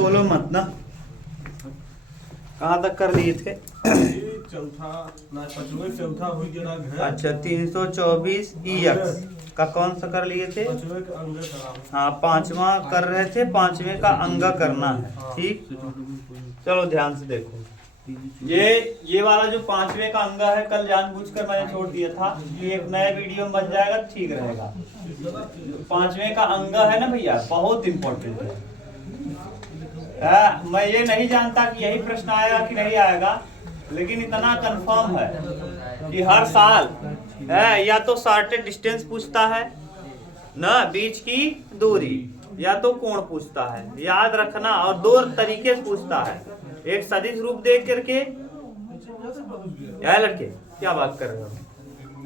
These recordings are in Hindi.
बोलो मत ना। कहाँ तक कर लिए थे? चौथा हो गया है। अच्छा 324 EX का कौन सा कर लिए थे? हाँ पांचवा कर रहे थे, पांचवें का अंग करना है। ठीक, चलो ध्यान से देखो। ये वाला जो पांचवें का अंग है, कल जानबूझकर मैंने छोड़ दिया था कि एक नए वीडियो में बन जाएगा, ठीक रहेगा। पांचवें का अंग है ना भैया, बहुत इंपॉर्टेंट है। मैं ये नहीं जानता कि यही प्रश्न आएगा कि नहीं आएगा, लेकिन इतना कंफर्म है कि हर साल या तो शॉर्टेज डिस्टेंस पूछता है ना, बीच की दूरी, या तो कोण पूछता है, याद रखना। और दो तरीके से पूछता है, एक सदिश रूप देख करके, लड़के क्या बात कर रहे हो,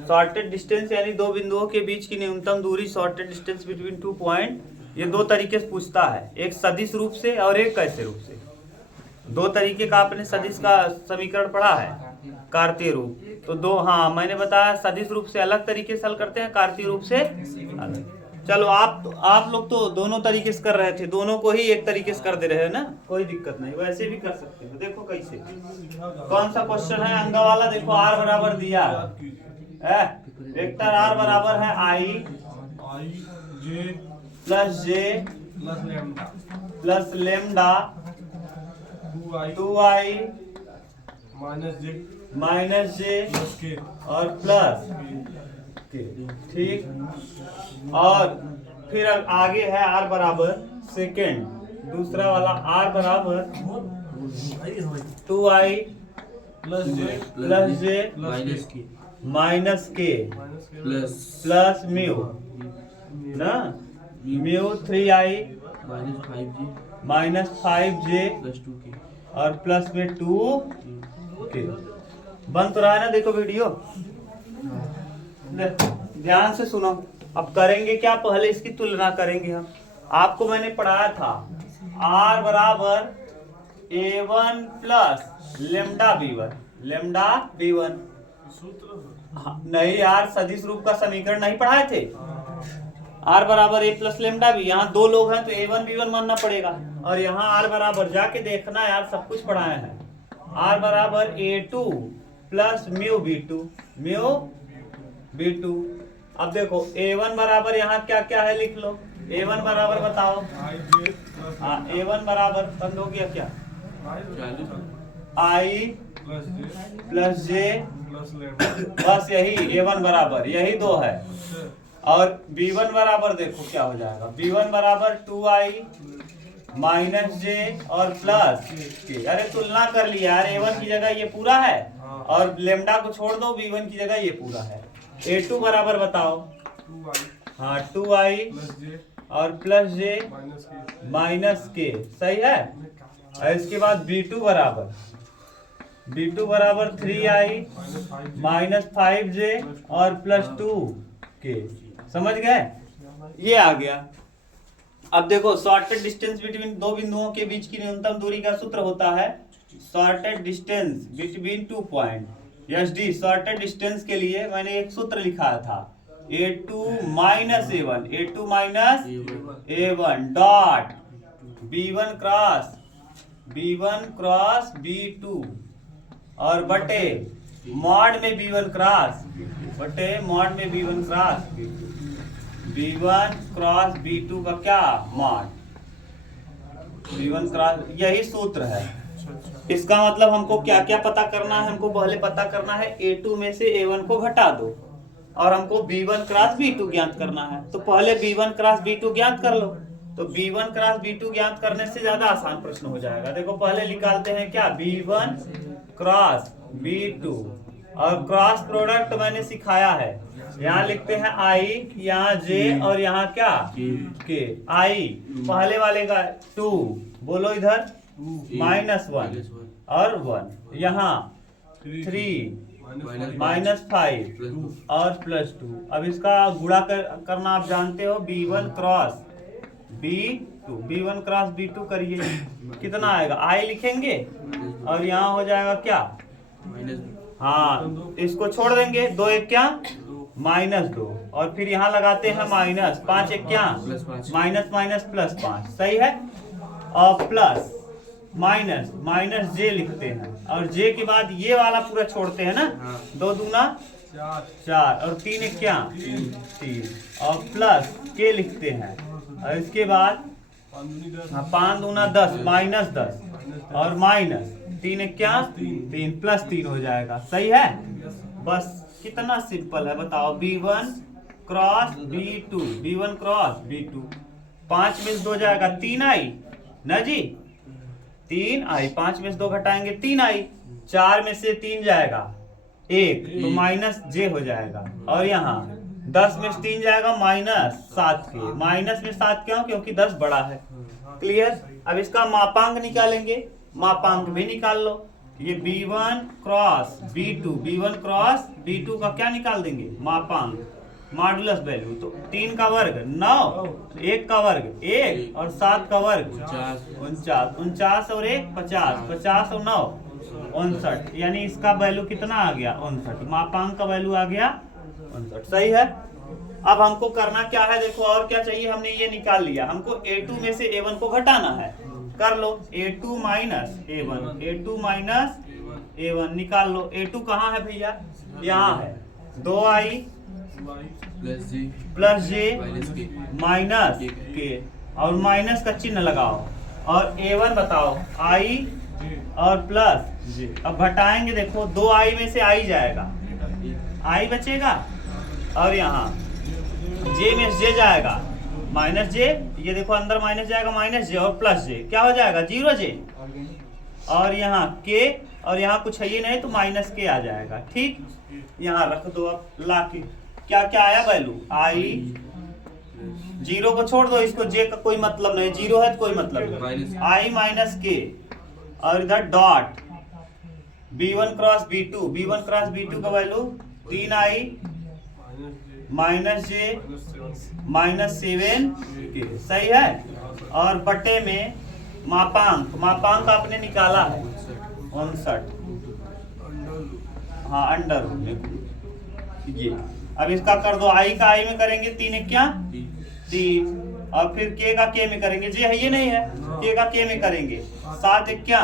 शॉर्टेज डिस्टेंस यानी दो बिंदुओं के बीच की न्यूनतम दूरी, शॉर्टेज डिस्टेंस बिटवीन 2 पॉइंट, ये दो तरीके से पूछता है, एक सदिश रूप से और एक कैसे रूप से। दो तरीके का आपने सदिश का समीकरण पढ़ा है, कार्तीय रूप। तो दो, हाँ मैंने बताया सदिश रूप से अलग तरीके से हल करते हैं, कार्तीय रूप से अलग। चलो आप लोग तो दोनों तरीके से कर रहे थे, दोनों को ही एक तरीके से कर दे रहे हैं ना, कोई दिक्कत नहीं, वैसे भी कर सकते हो। देखो कैसे, कौन सा क्वेश्चन है अंग वाला, देखो r बराबर दिया है, वेक्टर r बराबर है i plus j plus lambda 2i minus j और प्लस के। ठीक, और फिर आगे है r बराबर सेकेंड, दूसरा वाला r बराबर 2i प्लस j माइनस के प्लस म्यू ना, म्यू 3i माइनस 5j और प्लस में 2k। बन तो रहा है ना, देखो वीडियो, ध्यान से सुनो। अब करेंगे क्या, पहले इसकी तुलना करेंगे हम। आपको मैंने पढ़ाया था r बराबर a1 प्लस लेमडा b1 नहीं यार, सदिश रूप का समीकरण नहीं पढ़ाए थे, r बराबर a प्लस लेमडा बी। यहाँ दो लोग हैं तो a1 b1 मानना पड़ेगा, और यहाँ r बराबर जाके देखना यार, सब कुछ पढ़ाए हैं। r बराबर a2 प्लस म्यू b2। अब देखो a1 बराबर यहाँ क्या क्या है, लिख लो। a1 बराबर बताओ, हाँ a1 बराबर बंद हो गया क्या, i प्लस j, बस यही a1 बराबर, यही दो है। और b1 बराबर देखो क्या हो जाएगा, b1 बराबर 2i माइनस j और प्लस के। अरे तुलना कर लिया यार, a1 की जगह ये पूरा है और लेमडा को छोड़ दो, b1 की जगह ये पूरा है। a2 बराबर बताओ, हाँ 2i और प्लस j माइनस के, सही है। और इसके बाद b2 बराबर 3i माइनस 5j और प्लस 2k। समझ गए, ये आ गया। अब देखो शॉर्टेड डिस्टेंस बिटवीन दो बिंदुओं के बीच की न्यूनतम दूरी का सूत्र होता है shorted distance between 2 point, SD। Shorted distance के लिए मैंने एक सूत्र लिखा था, a2 minus a1 dot b1 cross b2 और बटे मॉड में b1 cross b1 cross b2 का क्या मॉड, b1 क्रॉस, यही सूत्र है। इसका मतलब हमको क्या क्या पता करना है, हमको पहले पता करना है a2 में से a1 को घटा दो, और हमको b1 क्रॉस b2 ज्ञात करना है। तो पहले b1 क्रॉस b2 ज्ञात कर लो, तो b1 क्रॉस b2 ज्ञात करने से ज्यादा आसान प्रश्न हो जाएगा। देखो पहले निकालते हैं क्या, b1 क्रॉस b2, और क्रॉस प्रोडक्ट मैंने सिखाया है, यहाँ लिखते हैं i, यहाँ j और यहाँ क्या k। i पहले वाले का 2, बोलो इधर -1 और 1, यहाँ 3 माइनस 5 और प्लस 2। अब इसका गुणा करना आप जानते हो, b1 क्रॉस b2 करिए, कितना आएगा, i लिखेंगे और यहाँ हो जाएगा क्या, हाँ इसको छोड़ देंगे, 2 एक क्या -2, और फिर यहाँ लगाते हैं माइनस, 5 एक क्या माइनस प्लस 5, सही है। और प्लस माइनस माइनस जे लिखते हैं, और जे के बाद ये वाला पूरा छोड़ते हैं ना, 2 दूना 4 और 3 एक क्या 3 और प्लस के लिखते हैं, और इसके बाद 5 दूना 10 माइनस 10 और माइनस 3 एक क्या 3 प्लस 3 हो जाएगा। सही है, बस कितना सिंपल है बताओ। B1 cross B2, B1 cross B2, 5 में से 2 जाएगा 3 आई ना जी, 3 आई, 5 में से 2 घटाएंगे 3 आई, 4 में से 3 जाएगा 1 तो माइनस जे हो जाएगा, और यहाँ 10 में से 3 जाएगा माइनस 7 के, माइनस में 7 क्यों, क्योंकि 10 बड़ा है। क्लियर। अब इसका मापांक निकालेंगे, मापांक भी निकाल लो। ये B1 cross B2, B1 cross B2 का क्या निकाल देंगे मापांक, मॉडुलस वैल्यू, तो 3 का वर्ग 9, 1 का वर्ग 1 और 7 का वर्ग 49, 49 और 1 50, 50 और 9 59, यानी इसका वैल्यू कितना आ गया 59, मापांक का वैल्यू आ गया 59। सही है। अब हमको करना क्या है, देखो और क्या चाहिए, हमने ये निकाल लिया, हमको A2 में से A1 को घटाना है। कर लो, A2 minus A1, A2 minus A1 निकाल लो। A2 कहाँ है भैया, यहाँ है, 2i प्लस जे माइनस के, और माइनस का चिन्ह लगाओ, और A1 बताओ i और प्लस जे। अब घटाएंगे, देखो 2i में से i जाएगा, i बचेगा, और यहाँ j में से j जाएगा माइनस जे, ये देखो अंदर माइनस जाएगा माइनस जे, और प्लस जे क्या हो जाएगा 0 जे, और यहाँ के, और यहाँ कुछ है ही नहीं तो माइनस के आ जाएगा। ठीक, यहाँ रख दो। अब ला के क्या क्या आया वैल्यू, आई, 0 को छोड़ दो, इसको जे का कोई मतलब नहीं, 0 है तो कोई मतलब नहीं, आई माइनस के, और इधर dot B1 cross B2, B1 cross B2 का वैल्यू 3i माइनस जे माइनस 7 के। सही है, और बटे में मापांक, मापांक आपने निकाला है 59, हाँ अंडर ये। अब इसका कर दो, आई का आई में करेंगे 3 एक क्या 3, और फिर के का के में करेंगे, जे है ये नहीं है, के का के में करेंगे 7 एक क्या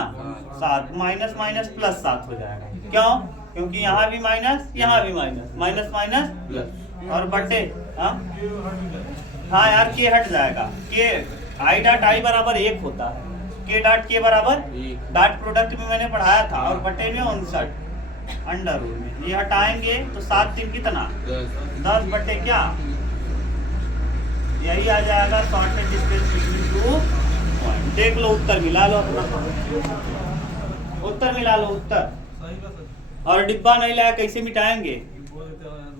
7, माइनस माइनस प्लस 7 हो जाएगा। क्यों, क्योंकि यहाँ भी माइनस यहाँ भी माइनस, माइनस माइनस प्लस, और बटे हाँ यार के हट जाएगा, के आई डॉट आई बराबर 1 होता है, के डॉट के बराबर डॉट प्रोडक्ट में मैंने पढ़ाया था, और बटे में 59 अंडर रूट में, ये हटाएंगे तो 7 3 कितना 10 बटे क्या, यही आ जाएगा शॉर्टेड डिस्टेंस बिटवीन 2 पॉइंट। देख लो उत्तर मिला लो अपना, उत्तर मिला लो उत्तर। और डिब्बा नहीं लाया कैसे मिटाएंगे,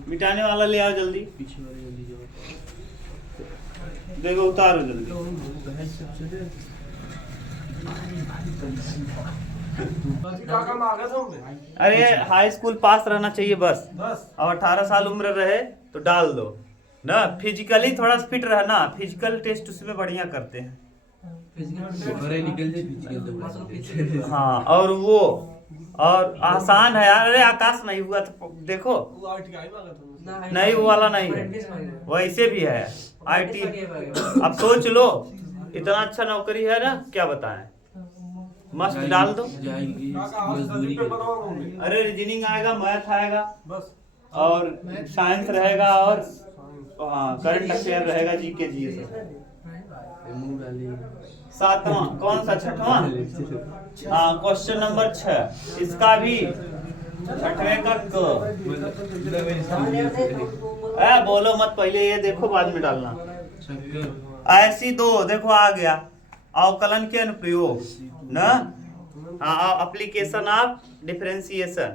मिटाने वाला ले आओ जल्दी, देखो उतारो जल्दी। अरे हाई स्कूल पास रहना चाहिए बस, और 18 साल उम्र रहे तो डाल दो ना। फिजिकली थोड़ा फिट रहना, फिजिकल टेस्ट उसमें बढ़िया करते हैं। हाँ, और वो और आसान है यार। अरे आकाश नहीं हुआ तो देखो, नहीं वो वाला नहीं है, वैसे भी है IT। अब सोच लो, इतना अच्छा नौकरी है ना, क्या बताएं, मस्त डाल दो। अरे रीजनिंग आएगा, मैथ आएगा, और साइंस रहेगा, और हाँ करंट अफेयर रहेगा, जीके जी। 7वां कौन सा, 6वां, हाँ क्वेश्चन नंबर 6, इसका भी 6वें का बोलो मत, पहले ये देखो बाद में डालना। ऐसी दो देखो आ गया, अवकलन के अनुप्रयोग ना, एप्लीकेशन ऑफ डिफरेंशिएशन।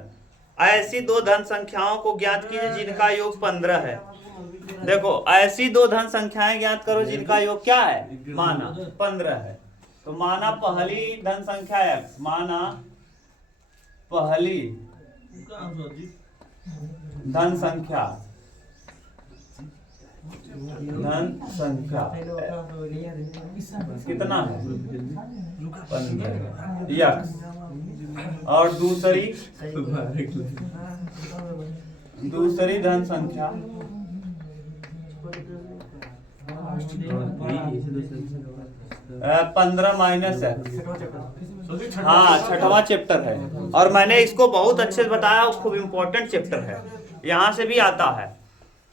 ऐसी दो धन संख्याओं को ज्ञात कीजिए जिनका योग 15 है। देखो ऐसी दो धन संख्याएं ज्ञात करो जिनका योग क्या है, माना 15 है। तो माना पहली धन संख्या x, माना पहली धन संख्या कितना है 15 x, और दूसरी धन संख्या 15 माइनस एक्स। सर जी हाँ, छठवां चैप्टर है और मैंने इसको बहुत अच्छे से बताया, खूब इम्पोर्टेंट चैप्टर है, यहाँ से भी आता है।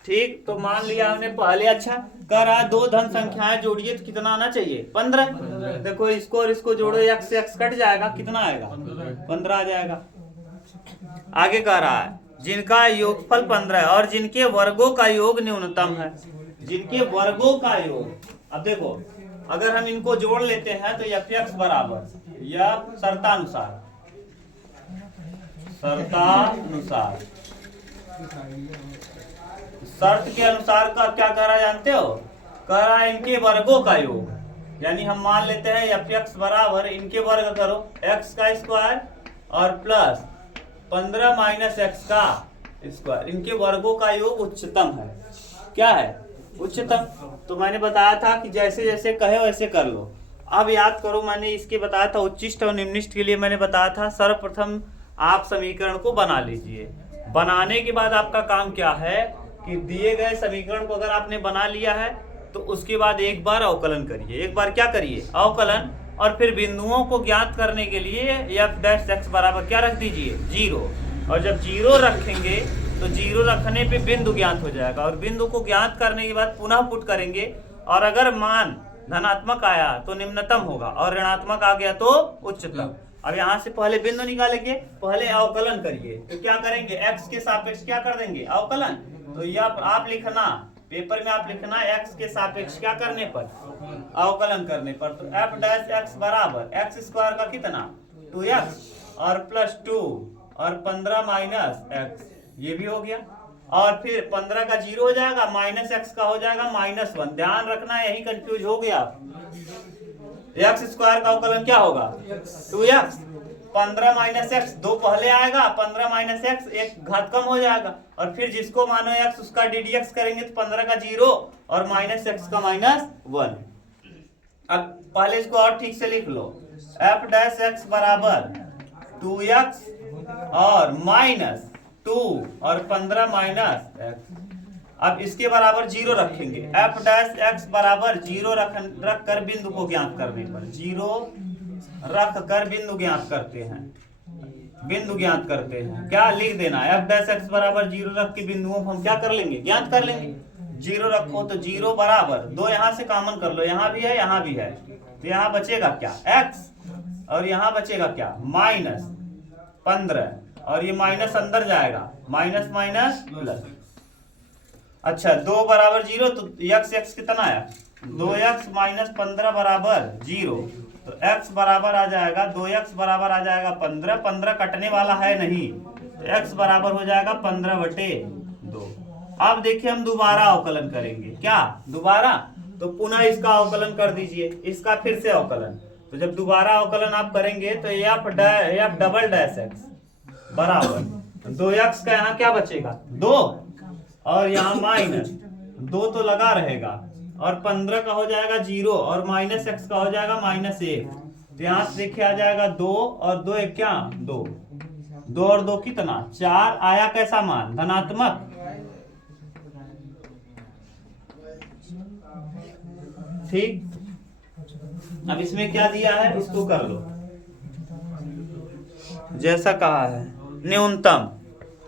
ठीक, तो मान लिया हमने पहले। अच्छा, कह रहा है दो धन संख्याएं जोड़िए तो कितना आना चाहिए? 15। देखो इसको और इसको जोड़ो, एक्स से एक्स कट जाएगा, कितना आएगा? 15 आ जाएगा। आगे कह रहा है जिनका योगफल 15 है और जिनके वर्गों का योग न्यूनतम है। जिनके वर्गों का योग, अब देखो अगर हम इनको जोड़ लेते हैं तो एफ एक्स बराबर या शर्तानुसार शर्त के अनुसार का क्या कह रहा है जानते हो? कह रहा है इनके वर्गों का योग, यानी हम मान लेते हैं एफ एक्स बराबर इनके वर्ग करो एक्स का स्क्वायर और प्लस 15 माइनस एक्स का स्क्वायर, इनके वर्गों का योग उच्चतम है। क्या है? उच्चतम। तो मैंने बताया था कि जैसे जैसे कहे वैसे कर लो। अब याद करो, मैंने इसके बताया था उच्चिष्ट और निम्निष्ट के लिए मैंने बताया था सर्वप्रथम आप समीकरण को बना लीजिए। बनाने के बाद आपका काम क्या है कि दिए गए समीकरण को अगर आपने बना लिया है तो उसके बाद एक बार अवकलन करिए। एक बार क्या करिए? अवकलन। और फिर बिंदुओं को ज्ञात करने के लिए एफ डैश एक्स बराबर क्या रख दीजिए? 0। और जब 0 रखेंगे तो 0 रखने पे बिंदु ज्ञात हो जाएगा और बिंदु को ज्ञात करने के बाद पुनः पुट करेंगे और अगर मान धनात्मक आया तो निम्नतम होगा और ऋणात्मक आ गया तो उच्चतम। अब यहाँ से पहले बिंदु निकालेंगे, पहले अवकलन करिए। तो क्या करेंगे? x के सापेक्ष क्या कर देंगे? अवकलन। तो यह आप लिखना पेपर में, आप लिखना x के सापेक्ष क्या करने पर? अवकलन करने पर। तो f डैश x बराबर x स्क्वायर का कितना? 2x और प्लस 2 और 15 माइनस x, ये भी हो गया। और फिर 15 का 0 हो जाएगा, माइनस x का हो जाएगा -1। ध्यान रखना, यही कंफ्यूज हो गया। एक्स स्क्वायर का अवकलन क्या होगा? 2x। 15 माइनस एक्स, 2 पहले आएगा, 15 माइनस एक्स एक घात कम हो जाएगा और फिर जिसको मानो x उसका ddx करेंगे तो 15 का 0 और माइनस एक्स का -1। अब पहले इसको और ठीक से लिख लो, f डैश x बराबर 2x और -2 और 15 माइनस एक्स। अब इसके बराबर 0 रखेंगे। f डैश x बराबर 0 रख कर बिंदु को ज्ञात करने पर, 0 रख कर बिंदु ज्ञात करते हैं। बिंदु ज्ञात करते हैं, क्या लिख देना? f डैश x बराबर 0 रख के बिंदुओं को हम क्या कर लेंगे? ज्ञात कर लेंगे। 0 रखो तो 0 बराबर 2, यहाँ से कॉमन कर लो, यहाँ भी है यहाँ भी है, तो यहाँ बचेगा क्या? x और यहाँ बचेगा क्या? -15 और ये माइनस अंदर जाएगा, माइनस माइनस प्लस। अच्छा, 2 बराबर 0 तो x कितना है? 2x माइनस 15 बराबर 0। तो x बराबर आ जाएगा 2x बराबर आ जाएगा 15। 15 कटने वाला है नहीं, तो x बराबर हो जाएगा 15/2। अब देखिए हम दोबारा अवकलन करेंगे। क्या दोबारा? तो पुनः इसका अवकलन कर दीजिए, इसका फिर से अवकलन। तो जब दोबारा अवकलन आप करेंगे तो f डबल डैश x बराबर 2x का यहाँ क्या बचेगा? 2 और यहाँ -2 तो लगा रहेगा और 15 का हो जाएगा 0 और माइनस एक्स का हो जाएगा -1। तो यहाँ से देखिए आ जाएगा 2 और 2 एक क्या? 2। 2 और 2 कितना? 4 आया। कैसा मान? धनात्मक। ठीक, अब इसमें क्या दिया है इसको कर लो जैसा कहा है। न्यूनतम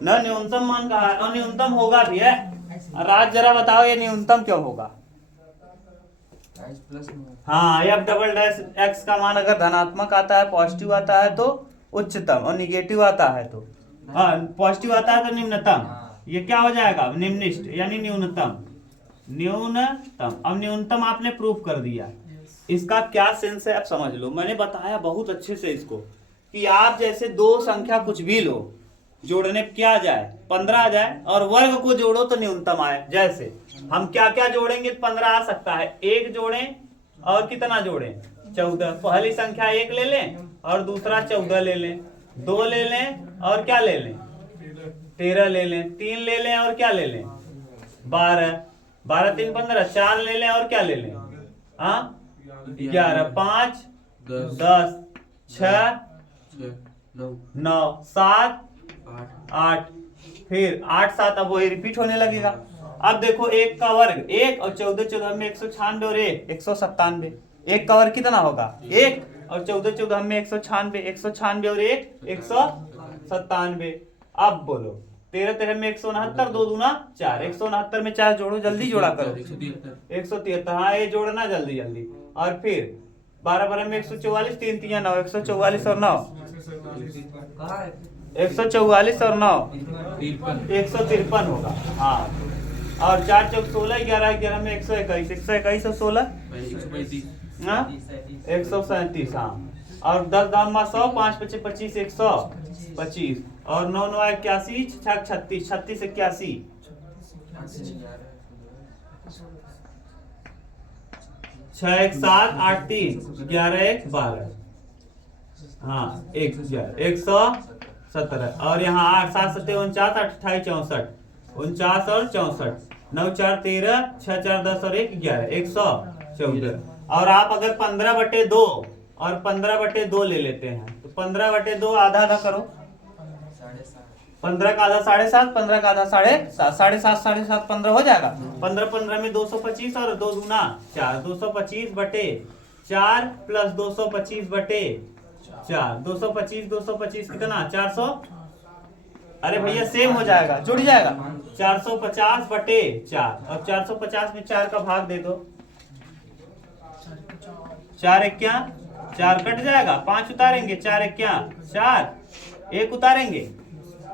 न न्यूनतम मान कहा है और न्यूनतम होगा भी है। राज जरा बताओ ये न्यूनतम क्यों होगा? हाँ, एफ डबल डैश एक्स का मान अगर धनात्मक आता है, पॉजिटिव आता है तो उच्चतम और निगेटिव आता है तो पॉजिटिव आता है तो निम्नतम। ये क्या हो जाएगा? निम्निष्ट यानी न्यूनतम। न्यूनतम। अब न्यूनतम आपने प्रूफ कर दिया। इसका क्या सेंस है आप समझ लो। मैंने बताया बहुत अच्छे से इसको कि आप जैसे दो संख्या कुछ भी लो, जोड़ने क्या जाए 15 आ जाए और वर्ग को जोड़ो तो न्यूनतम आए। जैसे हम क्या क्या जोड़ेंगे 15 आ सकता है। 1 जोड़ें और कितना जोड़ें? 14। पहली संख्या 1 ले लें और दूसरा 14 ले लें। 2 ले लें और क्या ले लें? 13 ले लें। 3 ले लें और क्या ले लें? 12। 12 3 15। 4 ले लें और क्या ले लें? 11। 5 10 6 9 7 8। फिर 8 7 अब वही रिपीट होने लगेगा। अब देखो 1 का वर्ग 1 और 14 14 में 196 और 1 197। एक का वर्ग कितना होगा 1, और 14 14 में 196, 196 और 1 197। अब बोलो 13 13 में 169, 2 दूना 4, 169 में 4 जोड़ो, जल्दी जोड़ा करो 173। हाँ ये जोड़ना जल्दी जल्दी। और फिर 12 12 में 144, 3 3 9, 144 और 9 144 और 9 153 होगा। हाँ और 4 चौक 16, 11 11 में 121, 121 और 16 137। हाँ और 10 दाम में 100, 5 5 25 125 और 9 9 81, 6 36 36 81 6 1 7 8 3 11 1 12। हाँ 1 117 और यहाँ 8 7 7 49 28 64 49 और 64 9 4 13 6 4 10 और 1 11 114। और आप अगर 15/2 और 15/2 ले लेते हैं तो 15/2 आधा आधा करो, 15 का आधा 7.5, 15 का आधा 7.5, 7.5 7.5 15 हो जाएगा। 15 15 में 225 और 2 दूना 4, 225/4 प्लस 225/4, 225 कितना 400। अरे भैया सेम हो जाएगा, जुड़ जाएगा 450/4। अब 450 में 4 का भाग दे दो, 4 1 क्या 4 कट जाएगा, 5 उतारेंगे, 4 1 क्या 4, 1 उतारेंगे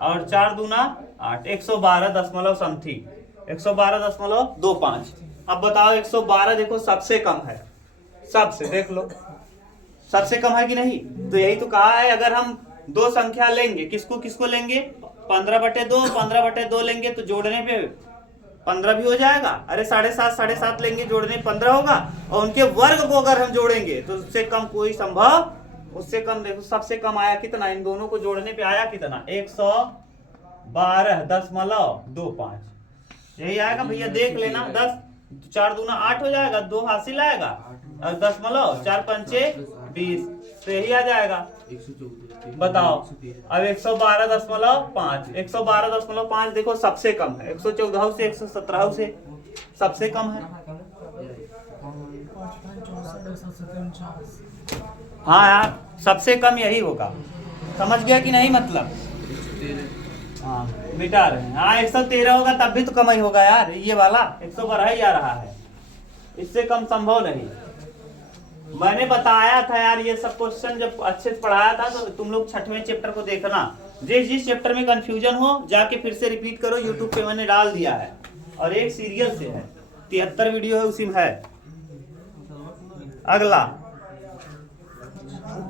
और 4 दूना 8, 112 दशमलव समथिंग, 112.25। अब बताओ 112 देखो सबसे कम है, सबसे देख लो सबसे कम है कि नहीं। तो यही तो कहा है, अगर हम दो संख्या लेंगे, किसको किसको लेंगे 15/2, 15/2 लेंगे तो जोड़ने पे 15 भी हो जाएगा। अरे 7.5 लेंगे, जोड़ने 15 होगा। और उनके वर्ग को अगर हम जोड़ेंगे तो उससे कम कोई संभव, उससे कम देखो सबसे कम आया कितना, इन दोनों को जोड़ने पे आया कितना 112.25। यही आएगा भैया, देख लेना। 10 4 दूना 8 हो जाएगा, 2 हासिल आएगा और दशमलव 4 पंचे 20, तो यही आ जाएगा। बताओ अब 112.5, 112.5 देखो सबसे कम है, 114 से 117 से सबसे कम है। हाँ यार सबसे कम यही होगा, समझ गया कि नहीं मतलब। हाँ मिटा रहे हैं। हाँ 113 होगा तब भी तो कम ही होगा यार, ये वाला 112 ही आ रहा है, इससे कम संभव नहीं। मैंने बताया था यार, ये सब क्वेश्चन जब अच्छे से पढ़ाया था तो तुम लोग 6वें चैप्टर को देखना। जिस चैप्टर में कंफ्यूजन हो जाके फिर से रिपीट करो, यूट्यूब पे मैंने डाल दिया है और एक सीरियल से है, 73 वीडियो है उसी में है। अगला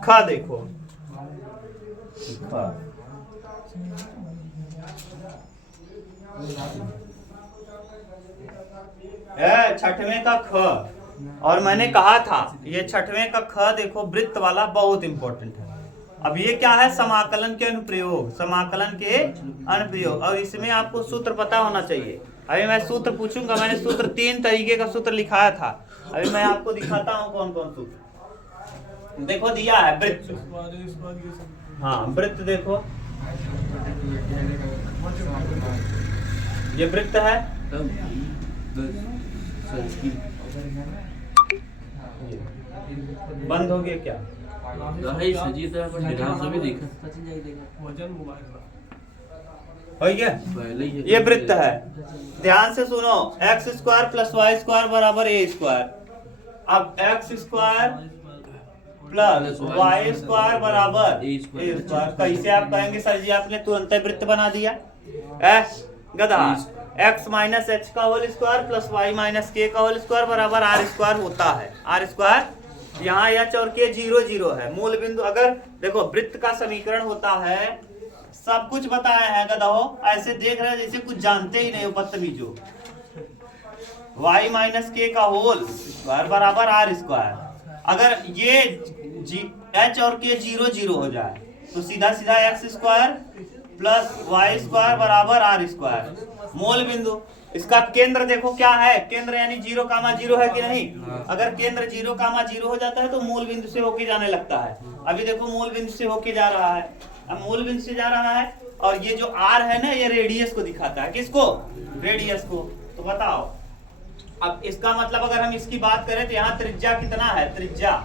खा देखो, खा छठवें का ख। और मैंने कहा था ये 6वें का ख देखो वृत्त वाला बहुत इंपॉर्टेंट है। अब ये क्या है, समाकलन के अनुप्रयोग, समाकलन के अनुप्रयोग, और इसमें आपको सूत्र पता होना चाहिए। अभी मैं सूत्र पूछूंगा, मैंने सूत्र 3 तरीके का सूत्र लिखाया था, अभी मैं आपको दिखाता हूँ कौन कौन सूत्र। देखो दिया है वृत्त, हाँ वृत्त देखो, ये वृत्त है, बंद हो गया क्या, हो गया, ये वृत्त है। ध्यान से सुनो, x² + y² बराबर a²। अब x² + y² बराबर a²। कैसे आप कहेंगे सर जी आपने तुरंत वृत्त बना दिया, गधा। x - h का whole square plus y - k का होल स्क्वायर बराबर r² होता है। r², यहाँ h और k 0 0 है, मूल बिंदु। अगर देखो वृत्त का समीकरण होता है, सब कुछ बताया है गधाओ, ऐसे देख रहे हो जैसे कुछ जानते ही नहीं हो, बदतमीजो। y - k का होल स्क्वायर बराबर r²। अगर ये h और k 0 0 हो जाए तो सीधा सीधा x² प्लस y² बराबर r²। मूल बिंदु, इसका केंद्र देखो क्या है, केंद्र यानी 0, 0 है कि नहीं। अगर केंद्र 0, 0 हो जाता है तो मूल बिंदु से होके जाने लगता है। अभी देखो मूल बिंदु से होके जा रहा है, अब मूल बिंदु से जा रहा है, और ये जो r है ना, ये रेडियस को दिखाता है, किसको, रेडियस को। तो बताओ अब इसका मतलब अगर हम इसकी बात करें तो यहाँ त्रिज्या कितना है, त्रिज्या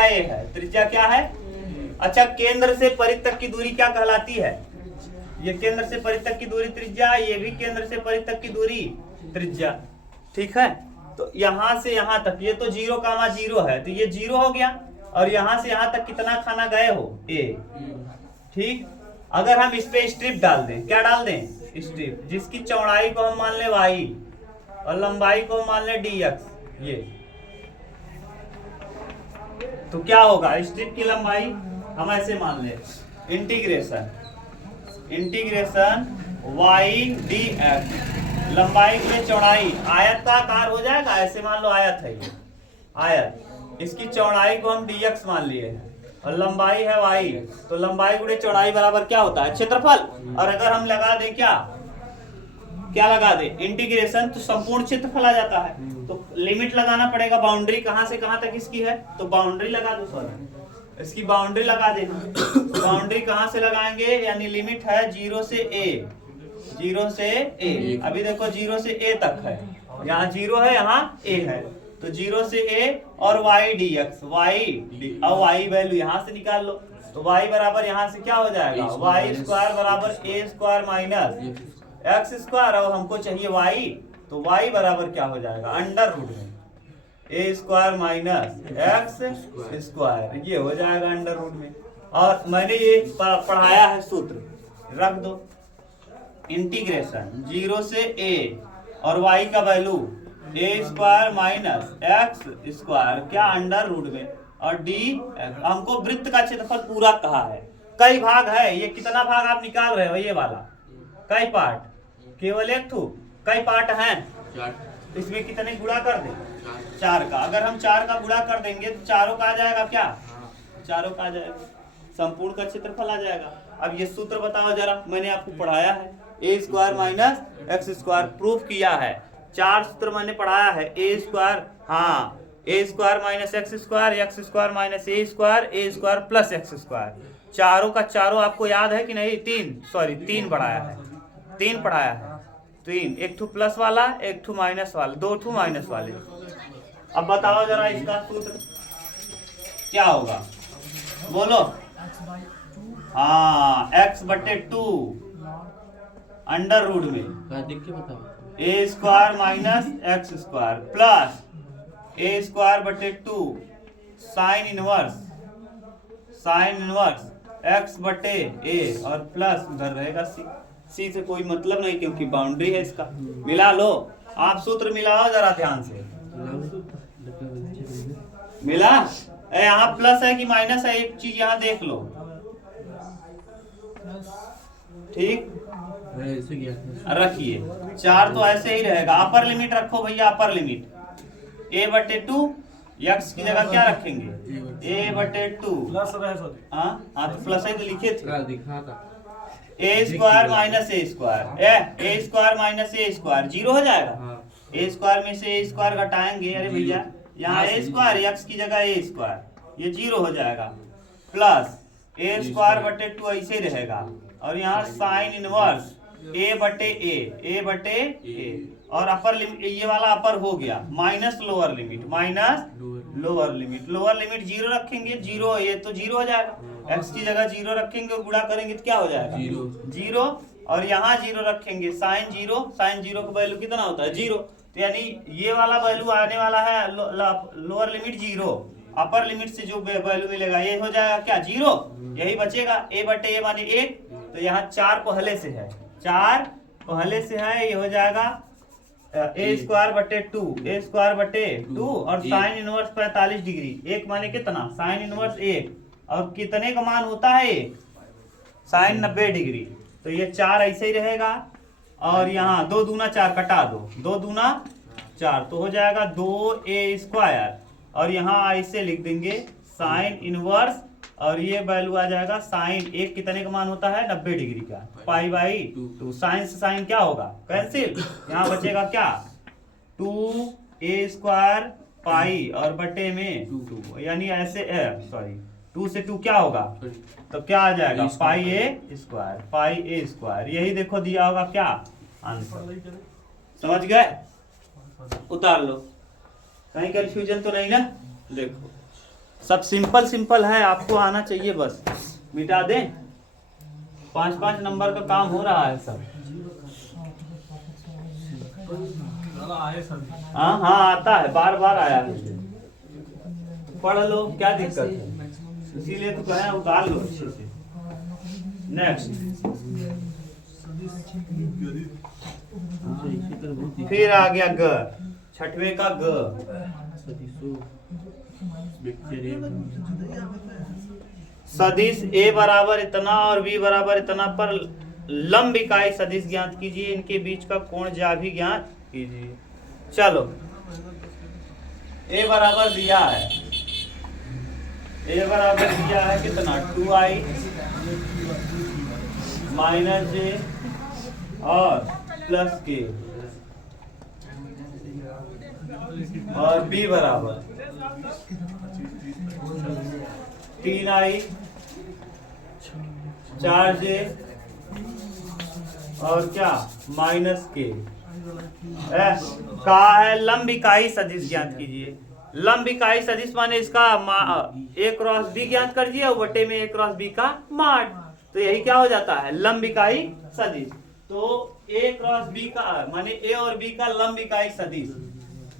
ए है। त्रिज्या क्या है? अच्छा, केंद्र से परिध तक की दूरी क्या कहलाती है? ये केंद्र से परिध तक की दूरी त्रिज्या, ये भी केंद्र से परिध तक की दूरी त्रिज्या। ठीक है, तो यहां से यहां तक ये तो 0,0 है, तो ये 0 हो गया। और यहां से यहां तक कितना खाना गए हो, a। ठीक, अगर हम इस पे स्ट्रिप डाल दें, क्या डाल दें, स्ट्रिप, जिसकी चौड़ाई को हम मान ले y और लंबाई को हम मान ले dx, ये तो क्या होगा, स्ट्रिप की लंबाई हम ऐसे मान ले, इंटीग्रेशन y dx, लंबाई में चौड़ाई, आयत का आकार हो जाएगा, ऐसे मान लो आयत है ये आयत, इसकी चौड़ाई को हम dx मान लिए हैं और लंबाई है y, तो लंबाई गुणे चौड़ाई बराबर क्या होता है, क्षेत्रफल। और अगर हम लगा दें क्या लगा दें, इंटीग्रेशन, तो संपूर्ण क्षेत्रफल आ जाता है। तो लिमिट लगाना पड़ेगा, बाउंड्री कहां से कहां तक इसकी है, तो बाउंड्री लगा दो, सॉरी इसकी बाउंड्री लगा देना। बाउंड्री कहां से लगाएंगे, यानी लिमिट है 0 से a, 0 से a, अभी देखो 0 से a तक है, यहाँ 0 है, यहाँ a है, तो 0 से a और y dx, और y वैल्यू यहाँ से निकाल लो, तो y बराबर यहाँ से क्या हो जाएगा, y स्क्वायर बराबर a square minus x square, और हमको चाहिए y, तो y बराबर क्या हो जाएगा, अंडर रूट में a square minus x square, ये हो जाएगा अंडर रूट में। और मैंने ये पढ़ाया है सूत्र, रख दो, इंटीग्रेशन 0 से a और y का value a square minus x square, क्या अंडर रूट में, और d, हमको वृत्त का क्षेत्रफल पूरा कहा है, कई भाग है, ये कितना भाग आप निकाल रहे हो, ये वाला कई पार्ट, केवल एक ठू, कई पार्ट हैं, इसमें कितने गुणा कर दें, 4 का। अगर हम 4 का गुणा कर देंगे तो चारों का आ जाएगा, क्या चारों का आ जाएगा, संपूर्ण का क्षेत्रफल आ जाएगा। अब ये सूत्र बताओ जरा, मैंने आपको पढ़ाया है, a square minus x square, proof किया है, 4 सूत्र मैंने पढ़ाया है, a स्क्वायर, हाँ a square minus x square minus a square plus x square, चारों का चारों आपको याद है कि नहीं, 3 पढ़ाया है, 3 पढ़ाया है, 3, एक ठू प्लस वाला, एक ठू माइनस वाला, 2 ठू माइनस वाले। अब बताओ जरा इसका सूत्र क्या होगा, बोलो, हाँ x/2 अंडर रूट में a square minus x square plus a स्क्वायर/2 साइन इनवर्स x/a, और प्लस उधर रहेगा c से कोई मतलब नहीं, क्योंकि बाउंड्री है इसका। मिला लो, आप सूत्र मिलाओ जरा ध्यान से, मिला, यहाँ प्लस है कि माइनस है, एक चीज यहाँ देख लो, ठीक, रखिए, 4 तो ऐसे ही रहेगा, अपर लिमिट रखो भैया, अपर लिमिट a/2, x की जगह क्या रखेंगे, a/2, हाँ तो प्लस है तो लिखे थे, a square minus a square minus a square 0 हो जाएगा, a स्क्वायर में से a स्क्वायर घटाएंगे, अरे भैया यहाँ a स्क्वायर, x की जगह a स्क्वायर, ये 0 हो जाएगा, प्लस a स्क्वायर/2 ऐसे ही रहेगा, और यहाँ साइन इनवर्स a/a, और अपर लिमिट, ये वाला अपर हो गया, माइनस लोअर लिमिट 0 रखेंगे, 0, ये तो 0 हो जाएगा, x की जगह 0 रखेंगे और गुणा करेंगे तो क्या हो जाएगा, 0, और यहाँ 0 रखेंगे, साइन 0 का वैल्यू कितना होता है, 0, तो यानी ये वाला वैल्यू आने वाला है, लोअर लिमिट 0, अपर लिमिट से जो वैल्यू मिलेगा ये हो जाएगा क्या, 0, यही बचेगा, a/a माने 1, तो यहाँ 4 पहले से है, 4 पहले से है, ये हो जाएगा a स्क्वायर/2 और साइन इनवर्स 45 डिग्री, 1 माने कितना, साइन इनवर्स 1, और कितने का मान होता है 1, साइन 90 डिग्री, तो ये 4 ऐसे ही रहेगा, और यहाँ 2 दूना 4 कटा दो, 2 दूना 4, तो हो जाएगा 2a स्क्वायर, और यहाँ ऐसे लिख देंगे साइन इनवर्स, और ये वैल्यू आ जाएगा साइन 1 कितने का मान होता है, 90 डिग्री का, π/2, साइन से साइन क्या होगा, कैंसिल, यहाँ बचेगा क्या, 2a स्क्वायर पाई और बटे में 2, यानी ऐसे 2 से 2 क्या होगा, तो क्या आ जाएगा, πa स्क्वायर, यही देखो दिया होगा क्या आंसर, समझ गए। उतार लो, कहीं कंफ्यूजन तो नहीं ना। देखो सब सिंपल सिंपल है, आपको आना चाहिए बस। मिटा दें, 5-5 नंबर का काम हो रहा है सब। हाँ हाँ आता है, बार बार आया है। पढ़ लो, क्या दिक्कत है, इसीलिए तो कहें उतार लो अच्छे से। नेक्स्ट, फिर आ गया ग, छठवें का ग। सदिश ए बराबर इतना और बी बराबर इतना पर लंब इकाई सदिश ज्ञात कीजिए, इनके बीच का कोण जा भी ज्ञात कीजिए। चलो, ए बराबर दिया है, ए बराबर दिया है कितना, 2i माइनस जे और प्लस के, और बी बराबर 3i 4j और क्या माइनस के। कहा है लंब इकाई सदिश ज्ञात कीजिए। लंब इकाई सदिश माने इसका a क्रॉस b ज्ञात कर दिया, बटे में a क्रॉस b का माड, तो यही क्या हो जाता है लंब इकाई सदिश। तो a क्रॉस b का माने a और b का लंब इकाई सदिश,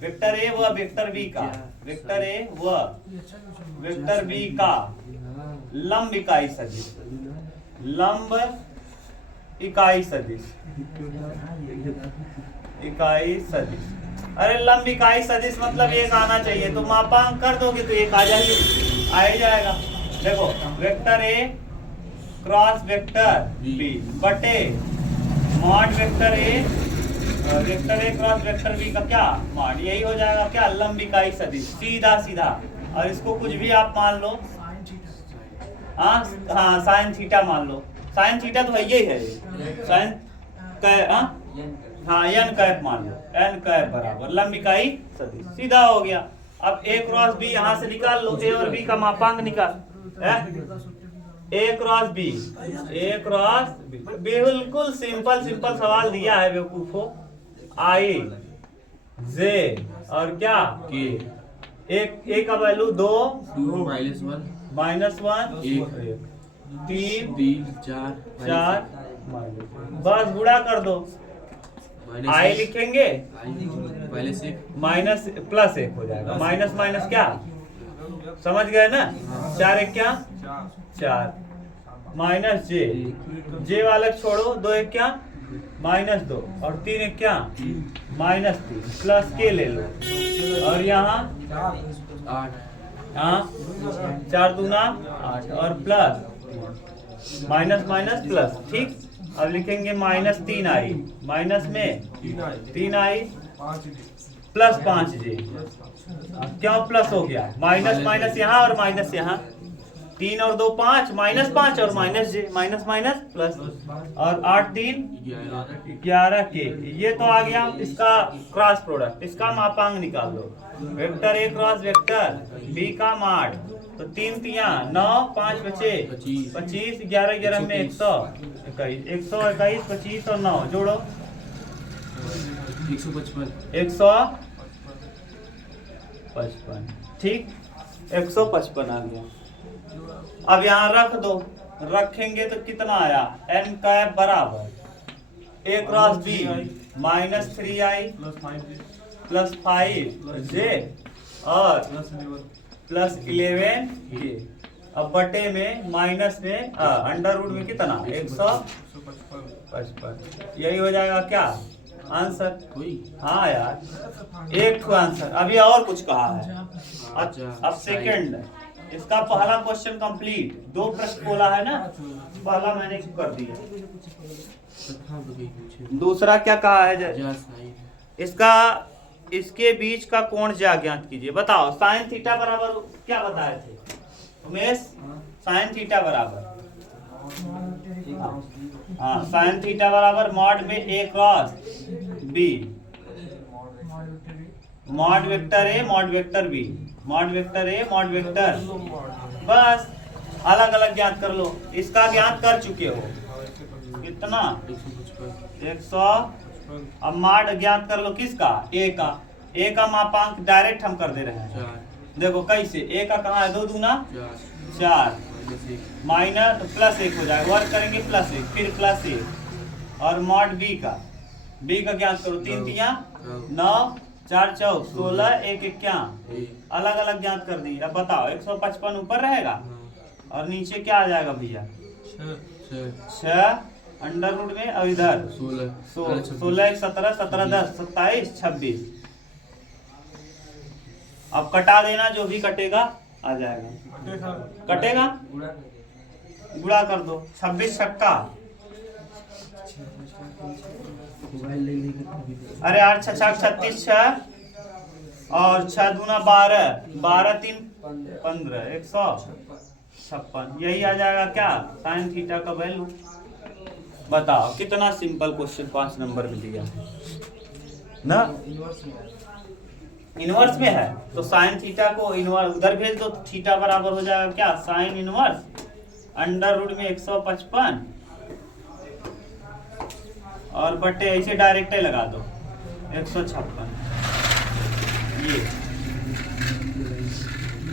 वेक्टर a व वेक्टर b का, वेक्टर a व वेक्टर b का लंब इकाई सदिश, लंब इकाई सदिश, इकाई सदिश। अरे लंब इकाई सदिश मतलब एक आना चाहिए, तो मापांक कर दोगे तो एक आ जाएगी, आ ही जाएगा। देखो vector A cross vector B बटे mod vector A cross vector B का क्या मॉड, यही हो जाएगा क्या लंब इकाई सदिश, सीधा सीधा। और इसको कुछ भी आप मान लो, हाँ साइन थीटा मान लो, साइन थीटा तो है यही है, साइन हाँ एन कैप मान लो, एन कैप बराबर लंब इकाई सदिश, सीधा हो गया। अब ए क्रॉस बी यहाँ से निकाल लो, ए और बी का मापांक निकाल, ए क्रॉस बी, ए क्रॉस बी, बिल्कुल सिंपल सिंपल सवाल दिया है बेवकूफो। आई जे और क्या के, एक का वैल्यू 2 -1 3 4 बस गुणा कर दो, आई लिखेंगे माइनस प्लस 1 हो जाएगा, माइनस माइनस क्या समझ गए ना, 4 1 क्या 4 माइनस जे, जे वाला छोड़ो, 2 1 क्या -2 और 3 1 क्या -3 प्लस के ले लो, और यहाँ 4 दूना 8 और प्लस माइनस माइनस प्लस, ठीक। अब लिखेंगे -3i, माइनस में 3i प्लस 5j, क्यों प्लस हो गया, माइनस माइनस यहाँ और माइनस यहाँ, 3 और 2 5, -5 और माइनस जे, माइनस माइनस प्लस, और 8 3 11 के, ये तो आ गया इसका क्रॉस प्रोडक्ट। इसका मापांक निकाल लो, vector A cross vector B का माड, तो 3 3 9 5 बचे 25, 11 11 में 121, 121 25 और 9 जोड़ो 155, ठीक 155 आ गया। अब यहाँ रख दो, रखेंगे तो कितना आया, एन कैप बराबर ए cross B -3i plus 5j और प्लस 11 के, अब बटे में माइनस में अंडर रूट में कितना 155, यही हो जाएगा क्या आंसर। हाँ यार एक ठो आंसर, अभी और कुछ कहा है। अब सेकंड, इसका पहला क्वेश्चन कंप्लीट, 2 प्रश्न बोला है ना, पहला मैंने कर दिया। दूसरा क्या कहा है, इसका इसके बीच का कोण ज्ञात कीजिए। बताओ साइन थीटा बराबर क्या बताए थे उमेश, साइन थीटा बराबर, हाँ साइन थीटा बराबर मॉड में A cross B, mod vector A mod vector B, mod vector A mod vector, बस अलग अलग ज्ञात कर लो। इसका ज्ञात कर चुके हो कितना 100, अब मॉड ज्ञात कर लो किसका, ए का, ए का मापांक डायरेक्ट हम कर दे रहे हैं। देखो कैसे, ए का कहाँ है, 2 दूना 4 माइनस प्लस 1 हो जाएगा, वर्क करेंगे प्लस 1 फिर प्लस 1 और मॉड बी का ज्ञात करो, 3 तिया 9 4 चौक 16 1 21 अलग अलग ज्ञात कर दी। अब बताओ 155 ऊपर रहेगा और नीचे क्या आ जाएगा भैया 6 अंडर रूट में, और इधर 16 1 17 17 10 27 26। अब कटा देना, जो भी कटेगा आ जाएगा, कटेगा गुणा कर दो, 26 छक्का, अरे 8 6 36 6 और 6 दूना 12 12 3 15 156। यही आ जाएगा क्या साइन थीटा का वैल्यू। बताओ कितना सिंपल क्वेश्चन 5 नंबर में दिया ना, इनवर्स में है तो साइन थीटा को इनवर्स उधर भेज दो, तो थीटा बराबर हो जाएगा क्या साइन इनवर्स अंडर रूट में 155 और बटे ऐसे डायरेक्ट ही लगा दो 156।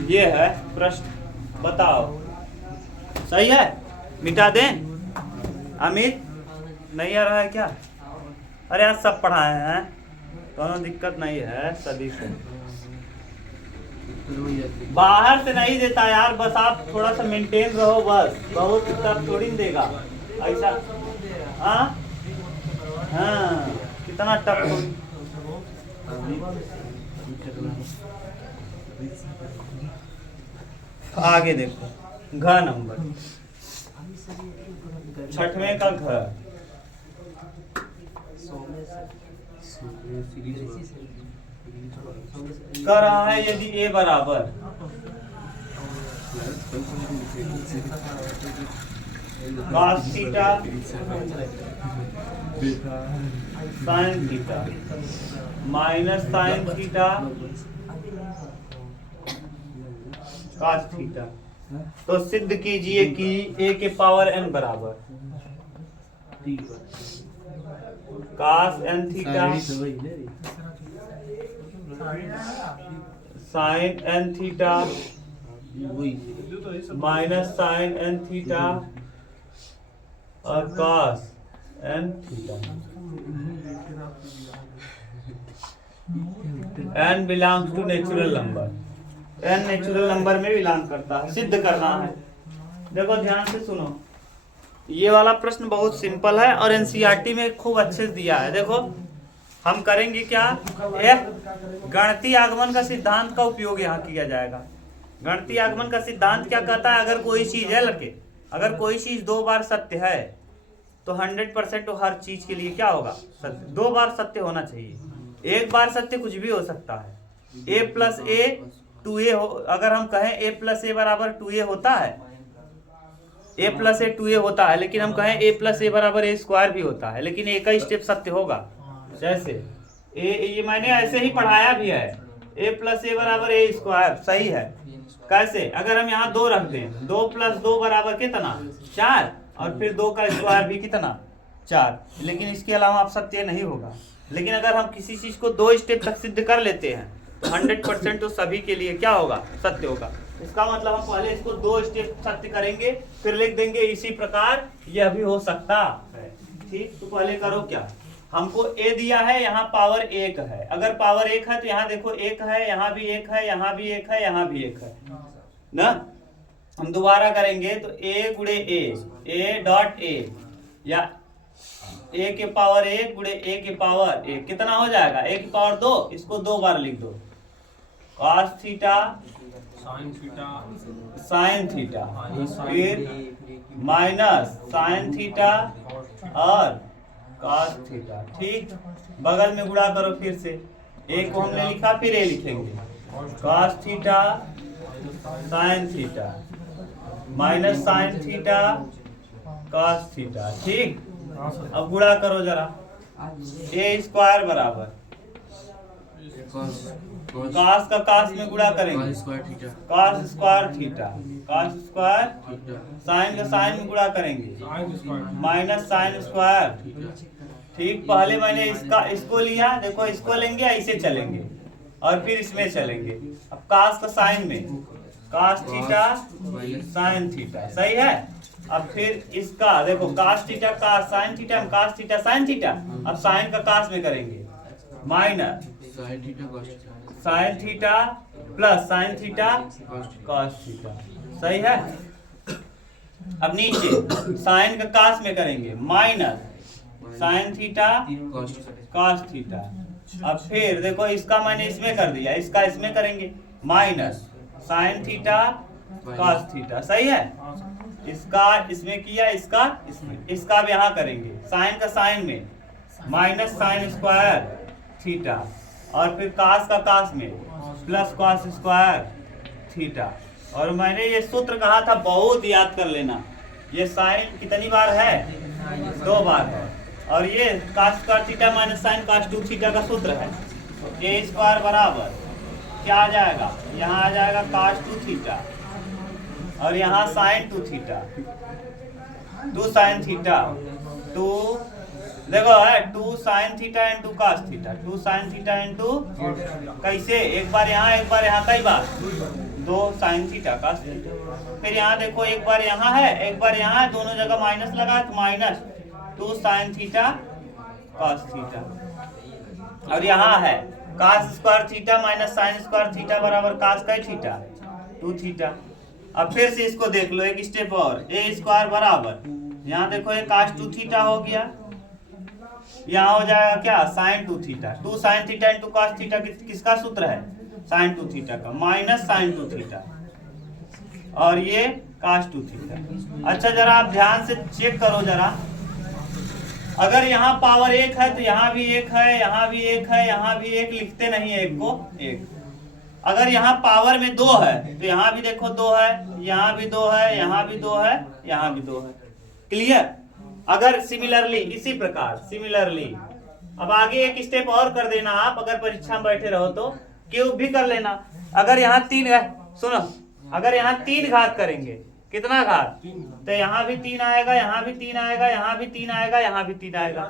ये है प्रश्न, बताओ सही है, मिटा दें। अमित नहीं आ रहा है क्या? अरे आज सब पढ़ाए हैं, दोनों दिक्कत नहीं है सभी से। बाहर से नहीं देता यार, बस आप थोड़ा सा मेंटेन रहो, बस बहुत टफ थोड़ी देगा ऐसा। हाँ हाँ कितना टफ हो। आगे देखो घ नंबर 6वें का घ कर रहा है, यदि ए बराबर cos theta sine theta minus sine theta cos theta, तो सिद्ध कीजिए कि a के पावर n बराबर cos n theta sine n theta minus sine n theta और cos n theta n belongs to natural number, n natural number में बिलोंग करता है, सिद्ध करना है। देखो ध्यान से सुनो, ये वाला प्रश्न बहुत सिंपल है और एनसीईआरटी में खूब अच्छे से दिया है। देखो हम करेंगे क्या, गणितीय आगमन का सिद्धांत का उपयोग यहाँ किया जाएगा। गणितीय आगमन का सिद्धांत क्या कहता है, अगर कोई चीज है लड़के, अगर कोई चीज 2 बार सत्य है तो 100% तो हर चीज के लिए क्या होगा सत्य, 2 बार सत्य होना चाहिए। 1 बार सत्य कुछ भी हो सकता है, a प्लस ए 2a हो, अगर हम कहें a प्लस ए बराबर 2a होता है, a प्लस ए 2a होता है, लेकिन हम कहें a प्लस ए बराबर a स्क्वायर भी होता है, लेकिन एक ही स्टेप सत्य होगा। जैसे ये मैंने ऐसे ही पढ़ाया भी है, a प्लस ए बराबर a स्क्वायर सही है। कैसे, अगर हम यहाँ 2 रख दें, 2 प्लस 2 बराबर कितना 4 और फिर 2 का स्क्वायर भी कितना 4, लेकिन इसके अलावा आप सत्य नहीं होगा। लेकिन अगर हम किसी चीज को 2 स्टेप तक सिद्ध कर लेते हैं तो 100% तो सभी के लिए क्या होगा सत्य होगा। इसका मतलब हम पहले इसको 2 स्टेप सत्य करेंगे, फिर लिख देंगे इसी प्रकार यह भी हो सकता है। ठीक, तो पहले करो क्या, हमको a दिया है, यहाँ पावर 1 है, अगर पावर 1 है तो यहाँ देखो 1 है, यहाँ भी 1 है, यहाँ भी 1 है, यहाँ भी 1 है ना। हम दोबारा करेंगे तो a गुणे a डॉट a या a के पावर 1 गुणे a के पावर 1 कितना हो जाएगा, a की पावर 2, इसको 2 बार लिख दो, cos थीटा साइन थीटा फिर माइनस साइन थीटा और cos थीटा। ठीक, बगल में गुणा करो फिर से, a को हमने लिखा फिर a लिखेंगे, cos theta sine theta minus sine theta cos theta. ठीक, अब गुणा करो जरा, a स्क्वायर बराबर cos का cos में गुणा करेंगे, cos square theta cos square, sine का साइन में गुणा करेंगे माइनस साइन स्क्वायर। ठीक, पहले मैंने इसको लिया, देखो इसको लेंगे ऐसे चलेंगे, और फिर इसमें चलेंगे। अब कास का साइन में कास थीटा साइन थीटा, सही है। अब फिर इसका देखो cos theta cos sine theta, cos theta sine theta. अब साइन का कास में करेंगे minus sine theta plus sine theta cos theta, सही है। अब नीचे साइन का कास में करेंगे minus sine theta cos theta. अब फिर देखो इसका मैंने इसमें कर दिया, इसका इसमें करेंगे minus sine theta cos theta, सही है। इसका इसमें किया, इसका इसमें, इसका अब यहाँ करेंगे साइन का साइन में माइनस साइन स्क्वायर थीटा, और फिर कास का कास में प्लस कॉस स्क्वायर थीटा। और मैंने ये सूत्र कहा था बहुत याद कर लेना। ये साइन कितनी बार है? 2 बार है। और ये cos square theta minus sine cos 2 theta का सूत्र है। तो ए स्क्वायर बराबर क्या आ जाएगा? यहाँ आ जाएगा कास 2 थीटा और यहाँ साइन 2 थीटा, 2 साइन थीटा 2, देखो है 2 sine theta into cos theta, 2 sine theta into कैसे, एक बार यहाँ एक बार यहाँ, कई बार 2 साइन थीटा कास थीटा। फिर यहाँ देखो एक बार यहाँ है एक बार यहाँ है, दोनों जगह माइनस लगा तो minus 2 sine theta cos theta. और यहाँ है cos square theta minus sine square theta बराबर कास का थीटा 2 थीटा। अब फिर से इसको देख लो एक स्टेप और, ए स्क्वायर बराबर यहाँ देखो ये कास 2 थीटा हो गया, यहाँ हो जाएगा क्या sine 2 theta, 2 sine theta into cos theta किसका सूत्र है? साइन 2 थीटा का, माइनस साइन 2 थीटा और ये कास 2 थीटा। अच्छा जरा आप ध्यान से चेक करो जरा, अगर यहाँ पावर 1 है तो यहाँ भी 1 है, यहाँ भी 1 है, यहाँ भी 1, लिखते नहीं है 1 को 1। अगर यहाँ पावर में 2 है तो यहाँ भी देखो 2 है, यहाँ भी 2 है, यहाँ भी 2 है, यहाँ भी 2 है। क्लियर? अगर सिमिलरली इसी प्रकार सिमिलरली अब आगे एक स्टेप और कर देना आप, अगर परीक्षा में बैठे रहो तो क्यूब भी कर लेना। अगर यहाँ 3 है, सुनो, अगर यहाँ 3 घात करेंगे, कितना घात? तो यहाँ भी 3 आएगा, यहाँ भी 3 आएगा, यहाँ भी 3 आएगा, यहाँ भी 3 आएगा।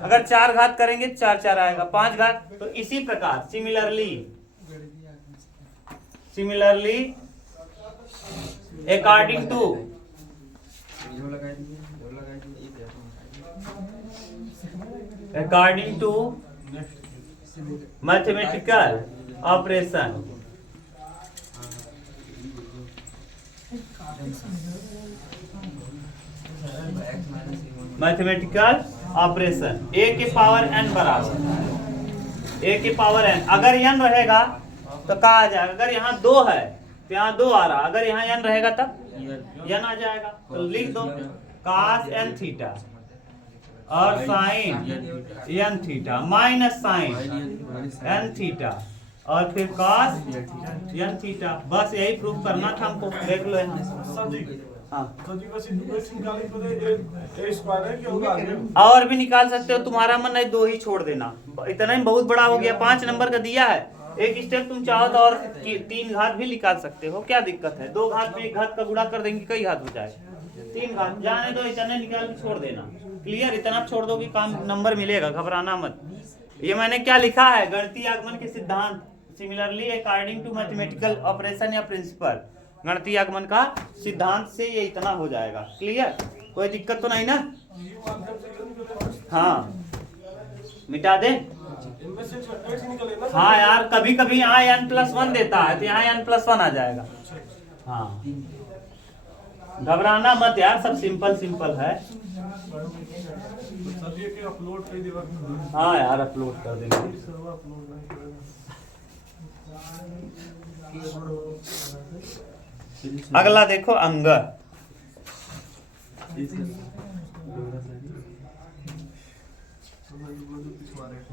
अगर 4 घात करेंगे 4 4 आएगा, 5 घात। तो इसी प्रकार similarly according to mathematical operation A के पावर n बराबर ए के पावर n। अगर n रहेगा तो कहा आ जाएगा, अगर यहाँ 2 है तो यहाँ 2 आ रहा, अगर यहाँ n रहेगा तब n आ जाएगा। तो लिख दो कास n थीटा और sine n theta minus sine n theta और फिर कॉस n थीटा। बस यही प्रूफ करना था हमको। देख लो यहाँ और भी निकाल सकते हो, तुम्हारा मन है 2 ही छोड़ देना, इतना ही बहुत बड़ा हो गया। 5 नंबर का दिया है, एक स्टेप तुम चाहो तो और 3 घात भी निकाल सकते हो, क्या दिक्कत है? 2 घात में 1 घात का गुणा कर देंगे, कई घात हो जाएगा? 3 घात। जाने दो, इतने निकाल के छोड़ देना। क्लियर? इतना छोड़ दो कि काम नंबर मिलेगा, घबराना मत। ये मैंने क्या लिखा है? गणितीय आगमन के सिद्धांत, similarly according to mathematical operation या प्रिंसिपल, गणितीय आगमन का सिद्धांत से ये इतना हो जाएगा। क्लियर? कोई दिक्कत तो नहीं ना? हाँ मिटा दे। हाँ यार, कभी कभी यहाँ n+1 देता है तो यहाँ n+1 आ जाएगा। हाँ घबराना मत यार, सब सिंपल सिंपल है। हाँ यार अपलोड कर देंगे। अगला देखो अंग,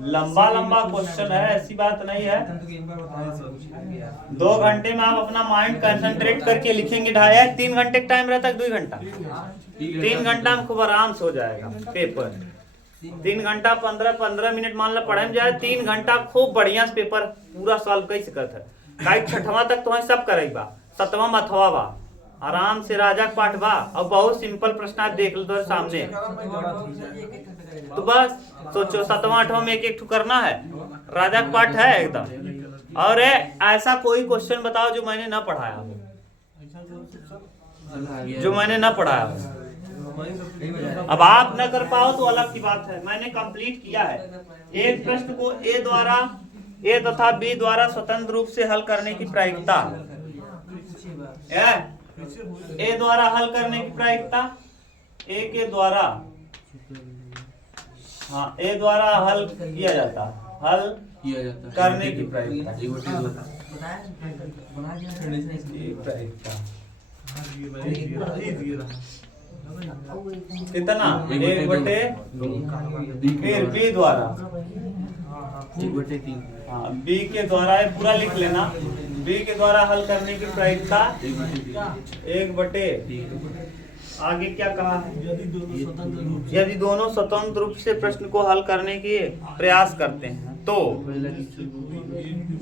लंबा लंबा क्वेश्चन है, ऐसी बात नहीं है। 2 घंटे में आप अपना माइंड कंसंट्रेट करके लिखेंगे। 3 घंटे का टाइम रहता है, 2 घंटा 3 घंटा में खूब आराम से हो जाएगा पेपर। 3 घंटा 15 मिनट मान लो पढ़े में जाए, 3 घंटा खूब बढ़िया से पेपर पूरा सॉल्व कैसे करता है। 6वां तक तो सब करेगा, 7वां अथवा बा आराम से राजा का पाठ बा, और बहुत सिंपल प्रश्न आप देख लो तो सामने। तो बस सोचो 7वां 8वां में एक एक करना है, राजा का पाठ है एकदम। और ऐसा कोई क्वेश्चन बताओ जो मैंने ना पढ़ाया हो, जो मैंने ना पढ़ाया हो। अब आप न कर पाओ तो अलग की बात है, मैंने कंप्लीट किया है। एक प्रश्न को ए द्वारा, ए तथा बी द्वारा स्वतंत्र रूप से हल करने की प्रायिकता, ए द्वारा हल करने की प्रायिकता, ए के द्वारा, हाँ ए द्वारा हल किया जाता, हल करने की प्रायिकता, कितना 1/, फिर बी द्वारा, हाँ बी के द्वारा, ये पूरा लिख लेना, बी के द्वारा हल करने की प्रायिकता 1/, आगे क्या कहा है, यदि दोनों स्वतंत्र रूप से प्रश्न को हल करने की प्रयास करते हैं तो,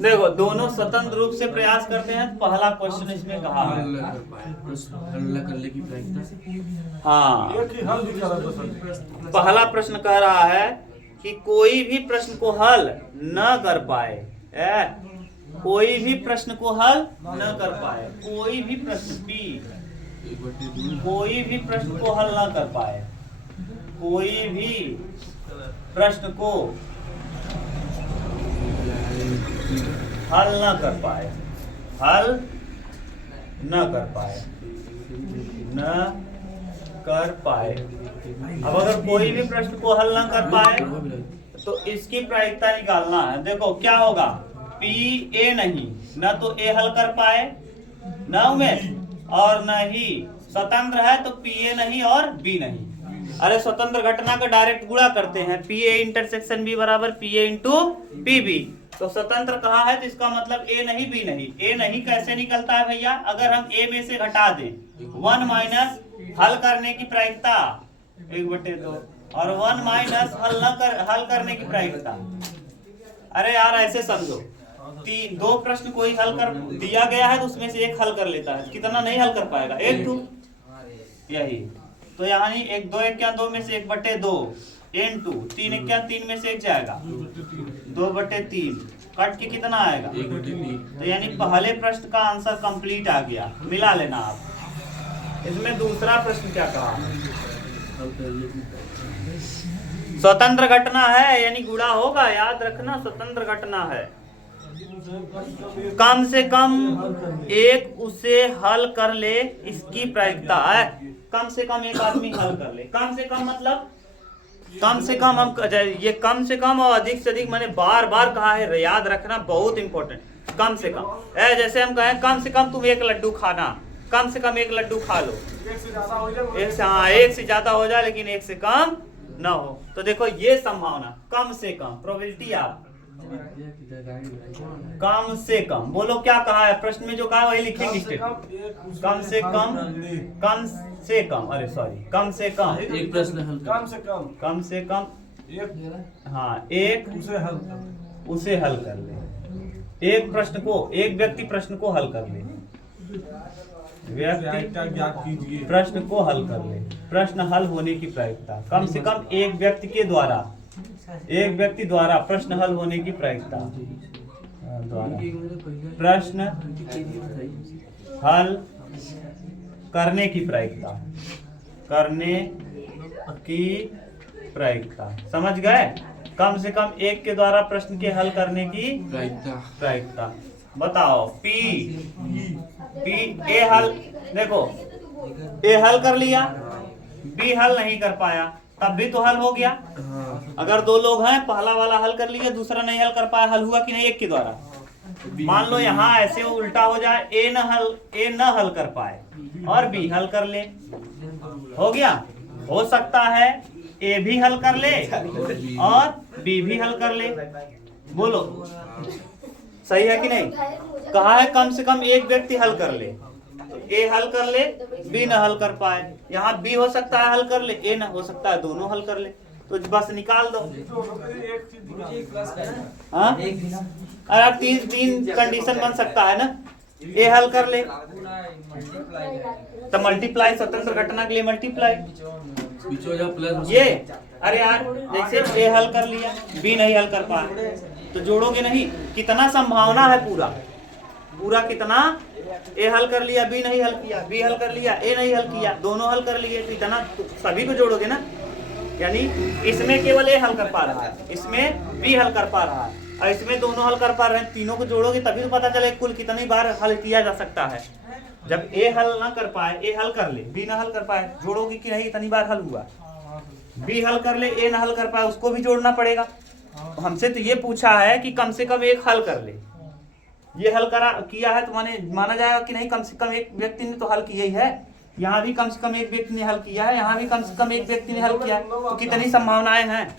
देखो दोनों स्वतंत्र रूप से प्रयास करते हैं, पहला क्वेश्चन इसमें कहा है, हाँ पहला प्रश्न कह रहा है कि कोई भी प्रश्न को हल न कर पाए, कोई भी प्रश्न को हल न कर पाए, कोई भी प्रश्न बी, कोई भी प्रश्न को हल न कर पाए, कोई भी प्रश्न को हल न कर पाए, हल न कर पाए, न कर पाए। अब अगर कोई भी प्रश्न को हल न कर पाए तो इसकी प्रायिकता निकालना है। देखो क्या होगा, पी ए नहीं, न तो ए हल कर पाए न उमेश, और न ही स्वतंत्र है तो पी ए नहीं और बी नहीं। अरे स्वतंत्र घटना का डायरेक्ट गुणा करते हैं, पी ए इंटरसेक्शन बी बराबर P A into P B. तो स्वतंत्र कहा है तो इसका मतलब ए नहीं बी नहीं। ए नहीं कैसे निकलता है भैया, अगर हम ए में से घटा दें 1 माइनस हल करने की प्रायिकता 1/2 और 1 माइनस हल करने की प्रायिकता। अरे यार ऐसे समझो, दो प्रश्न कोई हल कर दिया गया है तो उसमें से एक हल कर लेता है, कितना नहीं हल कर पाएगा, 1 2, यही तो यानी 1 2 1 2 में से 1/2 इनटू 3 1 3 में से 1 जाएगा 2/3, कट के कितना आएगा 1/3। तो यानी पहले प्रश्न का आंसर कंप्लीट आ गया, मिला लेना आप। इसमें दूसरा प्रश्न क्या कहा, स्वतंत्र घटना है यानी गुणा होगा, याद रखना स्वतंत्र घटना है, कम से कम एक उसे हल कर ले इसकी प्रायिकता है। कम से कम एक आदमी हल कर ले, कम से कम मतलब कम से कम हम ये कम से कम और अधिक से अधिक मैंने बार बार कहा है, याद रखना बहुत इंपॉर्टेंट। कम से कम जैसे हम कहें कम से कम तुम 1 लड्डू खाना, कम से कम 1 लड्डू खा लो, एक से ज्यादा हो जाए लेकिन 1 से कम ना हो। तो देखो ये संभावना कम से कम प्रोबेबिलिटी, आप कम से कम बोलो क्या कहा है प्रश्न में, जो कहा वही लिखेंगे स्टेट, कम से कम, कम से कम, अरे सॉरी कम से कम एक प्रश्न हल कर, कम से कम एक, हाँ एक उसे हल कर ले, एक प्रश्न को, एक व्यक्ति प्रश्न को हल कर ले, व्यक्ति प्रश्न को हल कर ले, प्रश्न हल होने की प्रायिकता कम से कम एक व्यक्ति के द्वारा, एक व्यक्ति द्वारा प्रश्न हल होने की प्रायिकता, प्रश्न हल करने की प्रायिकता, करने की प्रायिकता, समझ गए। कम से कम एक के द्वारा प्रश्न के हल करने की प्रायिकता। बताओ पी ए हल, देखो ए हल कर लिया, बी हल नहीं कर पाया, तब भी तो हल हो गया। अगर 2 लोग हैं, पहला वाला हल कर लिया, दूसरा नहीं हल कर पाया, हल हुआ कि नहीं एक के द्वारा। मान लो यहाँ ऐसे उल्टा हो जाए, ए न हल कर पाए और बी हल कर ले, हो गया। हो सकता है ए भी हल कर ले और बी भी हल कर ले, बोलो सही है कि नहीं। कहा है कम से कम एक व्यक्ति हल कर ले, तो ए हल कर ले, बी न हल कर पाए, यहाँ बी हो सकता है हल कर ले, ए न हो सकता है दोनों हल कर ले, तो बस निकाल दो। हाँ अरे तीन कंडीशन बन सकता है ना, ए हल कर ले तो मल्टीप्लाई, स्वतंत्र घटना के लिए मल्टीप्लाई ये, अरे यार जैसे ए हल कर लिया, बी नहीं हल कर पाया, तो जोड़ोगे नहीं। कितना संभावना है पूरा पूरा कितना, ए हल कर लिया, बी नहीं हल किया, बी हल कर लिया, ए नहीं हल किया, दोनों हल कर लिए, तो इतना तो सभी को जोड़ोगे ना। यानी इसमें केवल ए हल कर पा रहा है, इसमें बी हल कर पा रहा है और इसमें दोनों हल कर पा रहे हैं। तीनों को जोड़ोगे तभी तो पता चले कुल कितनी बार हल किया जा सकता है। जब ए हल ना कर पाए, ए हल कर ले, बी ना हल कर पाए, जोड़ोगे कि नहीं इतनी बार हल हुआ। बी हल कर ले, ए ना हल कर पाए, उसको भी जोड़ना पड़ेगा। हमसे तो ये पूछा है कि कम से कम एक हल कर ले। ये हल करा किया है तो माना जाएगा कि नहीं कम से कम एक व्यक्ति ने तो हल किया ही है। यहाँ भी कम से कम एक व्यक्ति ने हल किया है, यहाँ भी कम से कम एक व्यक्ति ने हल किया है, तो कितनी संभावनाएं हैं।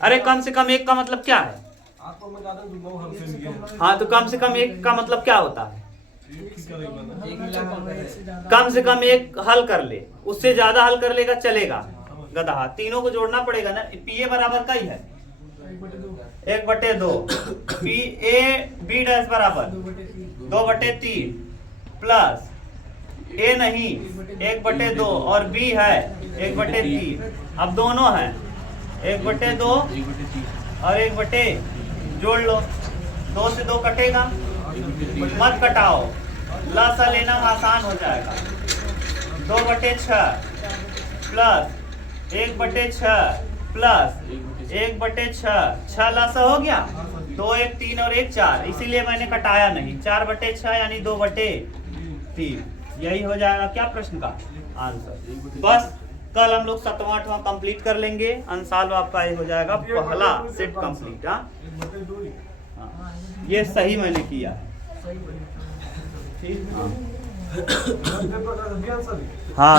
अरे कम से कम एक का मतलब क्या है? हाँ, तो कम से कम एक का मतलब क्या होता है? कम से कम एक हल कर ले, उससे ज्यादा हल कर लेगा चलेगा गधा। तीनों को जोड़ना पड़ेगा ना। पी ए बराबर का ही है 1/2, पी ए बी डैश बराबर 2/3 प्लस ए नहीं 1/2 और बी है 1/3। अब दोनों है 1/2 और 1/, जोड़ लो, 2 से 2 कटेगा, मत कटाओ, लसा लेना आसान हो जाएगा। 2/6 प्लस 1/6 प्लस 1/6, 6 लसा हो गया, 2 1 3 और 1 4, इसीलिए मैंने कटाया नहीं। 4/6 यानी 2/3, यही हो जाएगा क्या प्रश्न का आंसर। बस कल हम लोग 7वां 8वां कंप्लीट कर लेंगे। अंसाल आपका ये हो जाएगा पहला सेट कंप्लीट। हाँ, ये सही मैंने किया है। ठीक, हाँ।